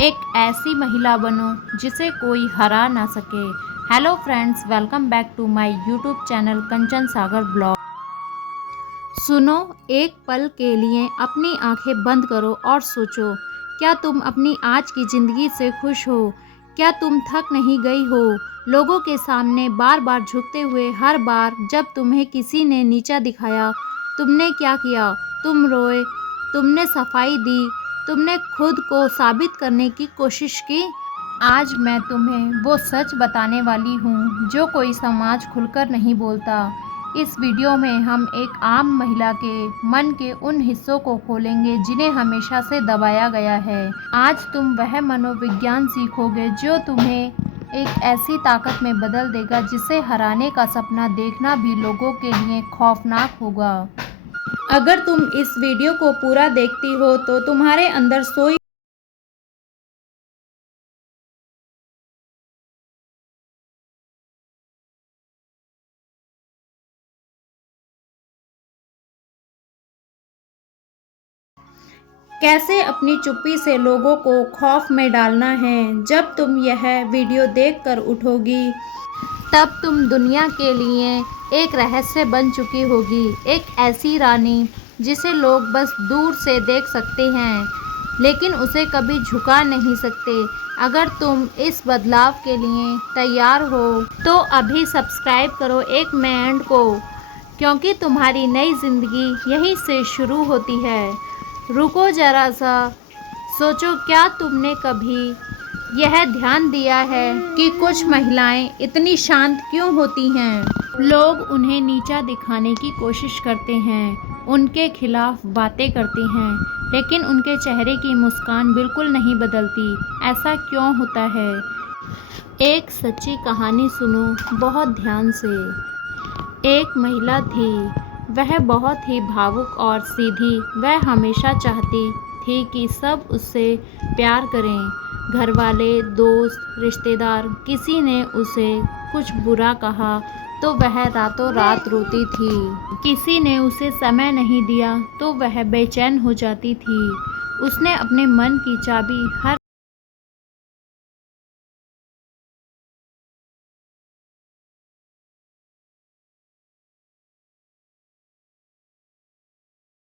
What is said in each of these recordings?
एक ऐसी महिला बनो जिसे कोई हरा ना सके। Hello friends, welcome back to my YouTube channel Kanchan Sagar blog. सुनो, एक पल के लिए अपनी आंखें बंद करो और सोचो, क्या तुम अपनी आज की ज़िंदगी से खुश हो? क्या तुम थक नहीं गई हो लोगों के सामने बार बार झुकते हुए? हर बार जब तुम्हें किसी ने नीचा दिखाया, तुमने क्या किया? तुम रोए, तुमने सफाई दी, तुमने खुद को साबित करने की कोशिश की। आज मैं तुम्हें वो सच बताने वाली हूँ जो कोई समाज खुलकर नहीं बोलता। इस वीडियो में हम एक आम महिला के मन के उन हिस्सों को खोलेंगे जिन्हें हमेशा से दबाया गया है। आज तुम वह मनोविज्ञान सीखोगे जो तुम्हें एक ऐसी ताकत में बदल देगा जिसे हराने का सपना देखना भी लोगों के लिए खौफनाक होगा। अगर तुम इस वीडियो को पूरा देखती हो तो तुम्हारे अंदर सोई कैसे अपनी चुप्पी से लोगों को खौफ में डालना है। जब तुम यह वीडियो देखकर उठोगी तब तुम दुनिया के लिए एक रहस्य बन चुकी होगी, एक ऐसी रानी जिसे लोग बस दूर से देख सकते हैं लेकिन उसे कभी झुका नहीं सकते। अगर तुम इस बदलाव के लिए तैयार हो तो अभी सब्सक्राइब करो एक मिनट को, क्योंकि तुम्हारी नई ज़िंदगी यहीं से शुरू होती है। रुको जरा सा, सोचो, क्या तुमने कभी यह ध्यान दिया है कि कुछ महिलाएं इतनी शांत क्यों होती हैं? लोग उन्हें नीचा दिखाने की कोशिश करते हैं, उनके खिलाफ बातें करते हैं, लेकिन उनके चेहरे की मुस्कान बिल्कुल नहीं बदलती। ऐसा क्यों होता है? एक सच्ची कहानी सुनो बहुत ध्यान से। एक महिला थी, वह बहुत ही भावुक और सीधी। वह हमेशा चाहती थी कि सब उससे प्यार करें। घरवाले, दोस्त, रिश्तेदार, किसी ने उसे कुछ बुरा कहा तो वह रातों रात रोती थी। किसी ने उसे समय नहीं दिया तो वह बेचैन हो जाती थी। उसने अपने मन की चाबी हर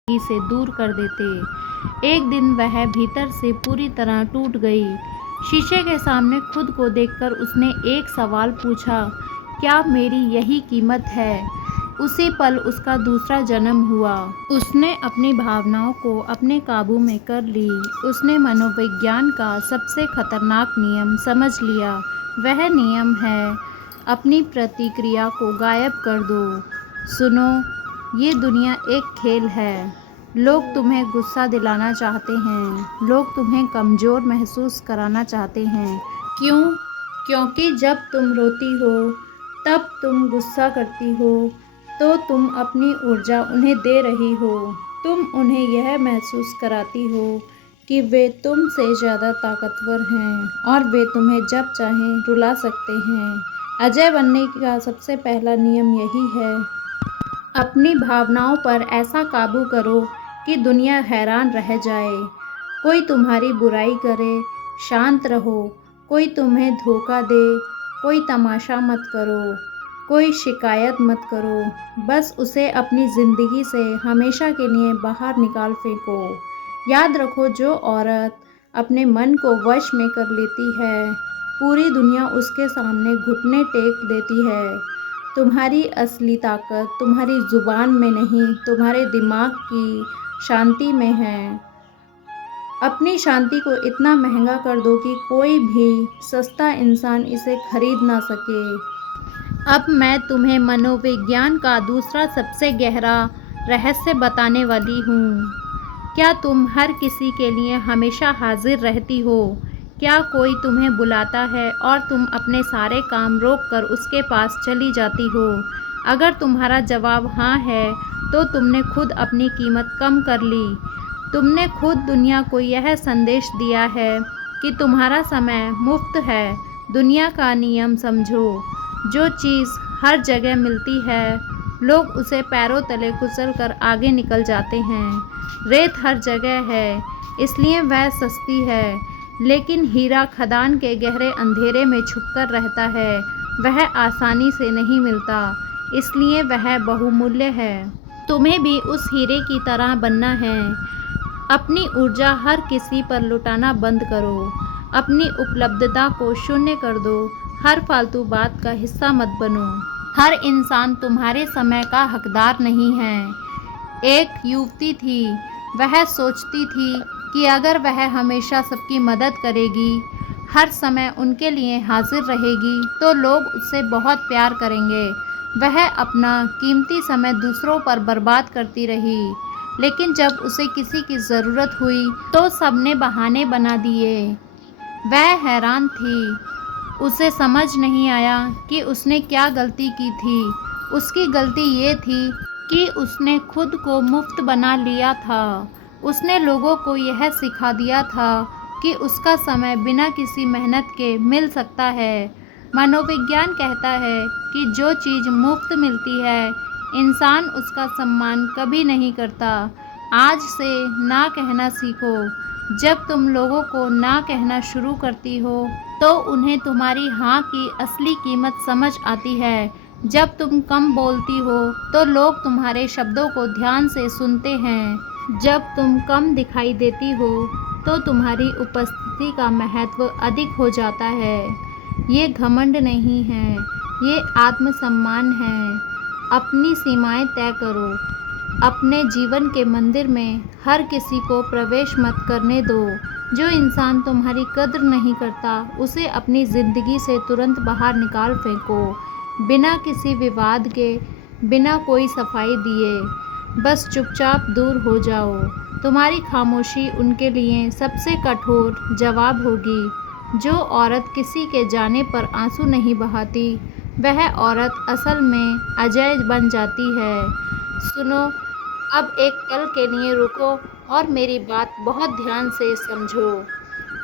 से दूर कर देते। एक दिन वह भीतर से पूरी तरह टूट गई। शीशे के सामने खुद को देखकर उसने एक सवाल पूछा, क्या मेरी यही कीमत है? उसी पल उसका दूसरा जन्म हुआ। उसने अपनी भावनाओं को अपने काबू में कर ली। उसने मनोविज्ञान का सबसे खतरनाक नियम समझ लिया। वह नियम है, अपनी प्रतिक्रिया को गायब कर दो। सुनो, ये दुनिया एक खेल है। लोग तुम्हें गुस्सा दिलाना चाहते हैं, लोग तुम्हें कमज़ोर महसूस कराना चाहते हैं। क्यों? क्योंकि जब तुम रोती हो, तब तुम गुस्सा करती हो, तो तुम अपनी ऊर्जा उन्हें दे रही हो। तुम उन्हें यह महसूस कराती हो कि वे तुमसे ज़्यादा ताकतवर हैं और वे तुम्हें जब चाहें रुला सकते हैं। अजय बनने का सबसे पहला नियम यही है, अपनी भावनाओं पर ऐसा काबू करो कि दुनिया हैरान रह जाए। कोई तुम्हारी बुराई करे, शांत रहो। कोई तुम्हें धोखा दे, कोई तमाशा मत करो, कोई शिकायत मत करो। बस उसे अपनी ज़िंदगी से हमेशा के लिए बाहर निकाल फेंको। याद रखो, जो औरत अपने मन को वश में कर लेती है, पूरी दुनिया उसके सामने घुटने टेक देती है। तुम्हारी असली ताकत तुम्हारी ज़ुबान में नहीं, तुम्हारे दिमाग की शांति में है। अपनी शांति को इतना महंगा कर दो कि कोई भी सस्ता इंसान इसे खरीद ना सके। अब मैं तुम्हें मनोविज्ञान का दूसरा सबसे गहरा रहस्य बताने वाली हूँ। क्या तुम हर किसी के लिए हमेशा हाजिर रहती हो? क्या कोई तुम्हें बुलाता है और तुम अपने सारे काम रोककर उसके पास चली जाती हो? अगर तुम्हारा जवाब हाँ है तो तुमने खुद अपनी कीमत कम कर ली। तुमने खुद दुनिया को यह संदेश दिया है कि तुम्हारा समय मुफ्त है। दुनिया का नियम समझो, जो चीज़ हर जगह मिलती है, लोग उसे पैरों तले कुचल कर आगे निकल जाते हैं। रेत हर जगह है, इसलिए वह सस्ती है, लेकिन हीरा खदान के गहरे अंधेरे में छुपकर रहता है। वह आसानी से नहीं मिलता, इसलिए वह बहुमूल्य है। तुम्हें भी उस हीरे की तरह बनना है। अपनी ऊर्जा हर किसी पर लुटाना बंद करो। अपनी उपलब्धता को शून्य कर दो। हर फालतू बात का हिस्सा मत बनो। हर इंसान तुम्हारे समय का हकदार नहीं है। एक युवती थी। वह सोचती थी कि अगर वह हमेशा सबकी मदद करेगी, हर समय उनके लिए हाजिर रहेगी, तो लोग उससे बहुत प्यार करेंगे। वह अपना कीमती समय दूसरों पर बर्बाद करती रही, लेकिन जब उसे किसी की ज़रूरत हुई तो सबने बहाने बना दिए। वह हैरान थी। उसे समझ नहीं आया कि उसने क्या गलती की थी। उसकी गलती ये थी कि उसने खुद को मुफ्त बना लिया था। उसने लोगों को यह सिखा दिया था कि उसका समय बिना किसी मेहनत के मिल सकता है। मनोविज्ञान कहता है कि जो चीज़ मुफ्त मिलती है, इंसान उसका सम्मान कभी नहीं करता। आज से ना कहना सीखो। जब तुम लोगों को ना कहना शुरू करती हो, तो उन्हें तुम्हारी हाँ की असली कीमत समझ आती है। जब तुम कम बोलती हो, तो लोग तुम्हारे शब्दों को ध्यान से सुनते हैं। जब तुम कम दिखाई देती हो, तो तुम्हारी उपस्थिति का महत्व अधिक हो जाता है। ये घमंड नहीं है, ये आत्मसम्मान है। अपनी सीमाएं तय करो। अपने जीवन के मंदिर में हर किसी को प्रवेश मत करने दो। जो इंसान तुम्हारी कद्र नहीं करता, उसे अपनी ज़िंदगी से तुरंत बाहर निकाल फेंको। बिना किसी विवाद के, बिना कोई सफाई दिए, बस चुपचाप दूर हो जाओ। तुम्हारी खामोशी उनके लिए सबसे कठोर जवाब होगी। जो औरत किसी के जाने पर आंसू नहीं बहाती, वह औरत असल में अजय बन जाती है। सुनो, अब एक पल के लिए रुको और मेरी बात बहुत ध्यान से समझो।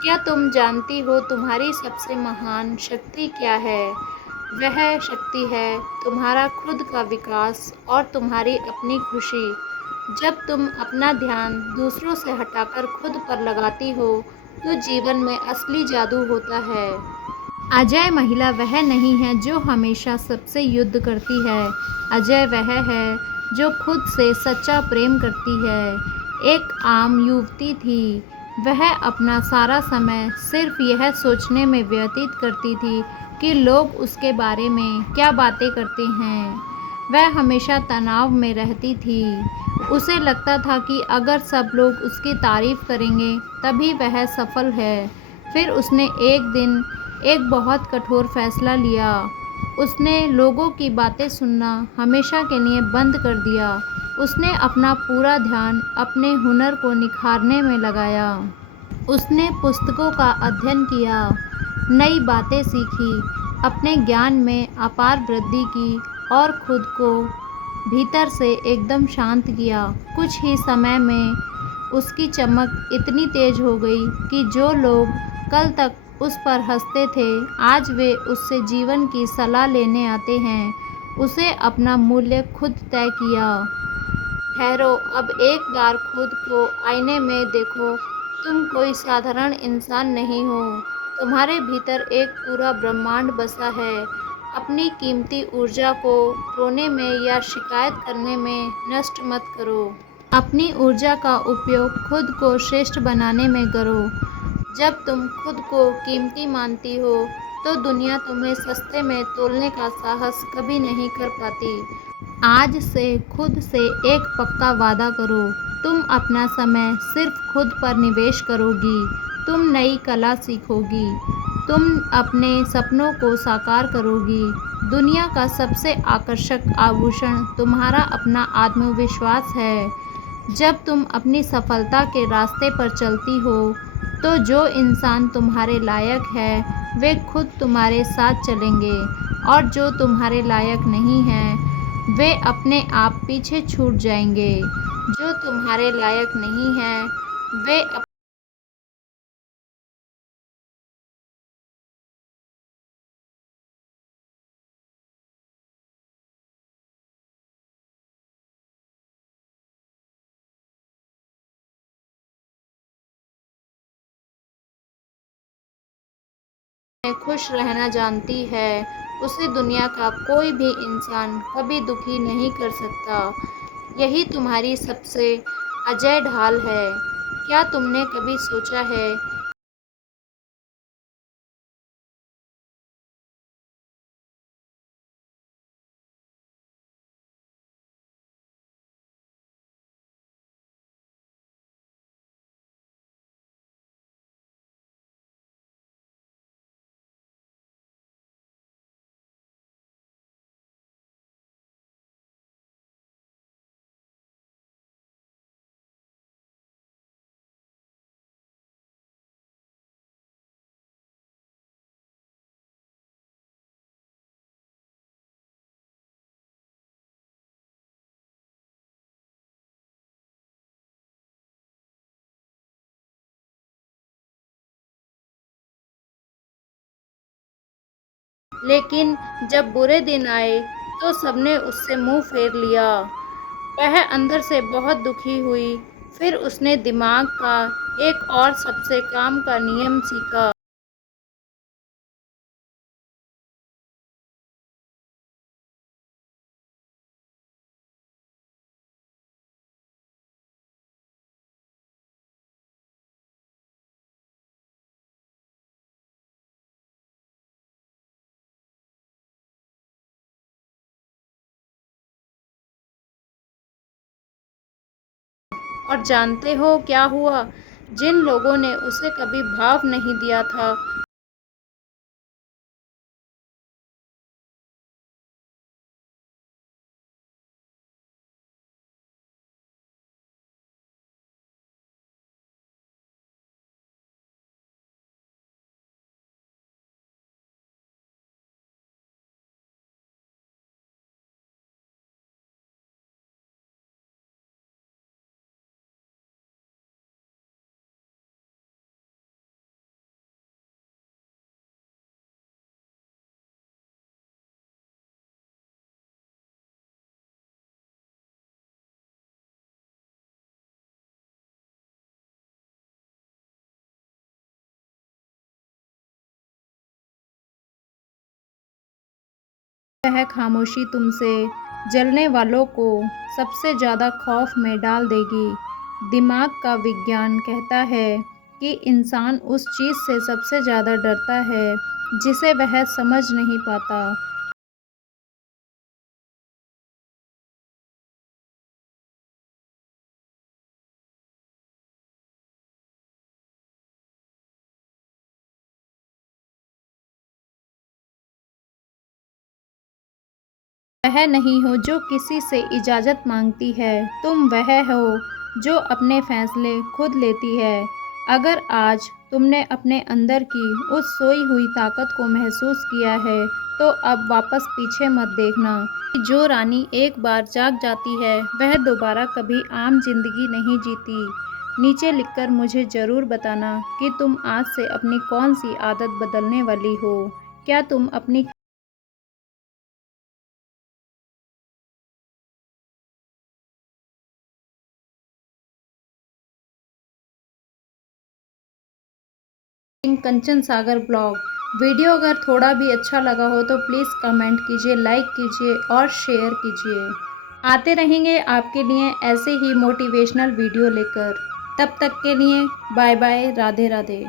क्या तुम जानती हो तुम्हारी सबसे महान शक्ति क्या है? वह शक्ति है तुम्हारा खुद का विकास और तुम्हारी अपनी खुशी। जब तुम अपना ध्यान दूसरों से हटाकर खुद पर लगाती हो, तो जीवन में असली जादू होता है। अजय महिला वह नहीं है जो हमेशा सबसे युद्ध करती है। अजय वह है जो खुद से सच्चा प्रेम करती है। एक आम युवती थी। वह अपना सारा समय सिर्फ यह सोचने में व्यतीत करती थी कि लोग उसके बारे में क्या बातें करते हैं। वह हमेशा तनाव में रहती थी। उसे लगता था कि अगर सब लोग उसकी तारीफ करेंगे, तभी वह सफल है। फिर उसने एक दिन एक बहुत कठोर फैसला लिया। उसने लोगों की बातें सुनना हमेशा के लिए बंद कर दिया। उसने अपना पूरा ध्यान अपने हुनर को निखारने में लगाया। उसने पुस्तकों का अध्ययन किया, नई बातें सीखी, अपने ज्ञान में अपार वृद्धि की और खुद को भीतर से एकदम शांत किया। कुछ ही समय में उसकी चमक इतनी तेज हो गई कि जो लोग कल तक उस पर हंसते थे, आज वे उससे जीवन की सलाह लेने आते हैं। उसे अपना मूल्य खुद तय किया। ठहरो, अब एक बार खुद को आईने में देखो। तुम कोई साधारण इंसान नहीं हो। तुम्हारे भीतर एक पूरा ब्रह्मांड बसा है। अपनी कीमती ऊर्जा को रोने में या शिकायत करने में नष्ट मत करो। अपनी ऊर्जा का उपयोग खुद को श्रेष्ठ बनाने में करो। जब तुम खुद को कीमती मानती हो, तो दुनिया तुम्हें सस्ते में तोलने का साहस कभी नहीं कर पाती। आज से खुद से एक पक्का वादा करो। तुम अपना समय सिर्फ खुद पर निवेश करोगी। तुम नई कला सीखोगी। तुम अपने सपनों को साकार करोगी। दुनिया का सबसे आकर्षक आभूषण तुम्हारा अपना आत्मविश्वास है। जब तुम अपनी सफलता के रास्ते पर चलती हो, तो जो इंसान तुम्हारे लायक है, वे खुद तुम्हारे साथ चलेंगे, और जो तुम्हारे लायक नहीं हैं, वे अपने आप पीछे छूट जाएंगे। जो तुम्हारे लायक नहीं हैं, वे में खुश रहना जानती है, उसे दुनिया का कोई भी इंसान कभी दुखी नहीं कर सकता। यही तुम्हारी सबसे अजय ढाल है। क्या तुमने कभी सोचा है? लेकिन जब बुरे दिन आए तो सबने उससे मुंह फेर लिया। वह अंदर से बहुत दुखी हुई। फिर उसने दिमाग का एक और सबसे काम का नियम सीखा। और जानते हो क्या हुआ? जिन लोगों ने उसे कभी भाव नहीं दिया था, वह खामोशी तुमसे जलने वालों को सबसे ज़्यादा खौफ में डाल देगी। दिमाग का विज्ञान कहता है कि इंसान उस चीज़ से सबसे ज़्यादा डरता है जिसे वह समझ नहीं पाता। वह नहीं हो जो किसी से इजाज़त मांगती है, तुम वह हो जो अपने फैसले खुद लेती है। अगर आज तुमने अपने अंदर की उस सोई हुई ताकत को महसूस किया है, तो अब वापस पीछे मत देखना। जो रानी एक बार जाग जाती है, वह दोबारा कभी आम जिंदगी नहीं जीती। नीचे लिखकर मुझे ज़रूर बताना कि तुम आज से अपनी कौन सी आदत बदलने वाली हो। क्या तुम अपनी कंचन सागर ब्लॉग वीडियो अगर थोड़ा भी अच्छा लगा हो तो प्लीज़ कमेंट कीजिए, लाइक कीजिए और शेयर कीजिए। आते रहेंगे आपके लिए ऐसे ही मोटिवेशनल वीडियो लेकर। तब तक के लिए बाय बाय, राधे राधे।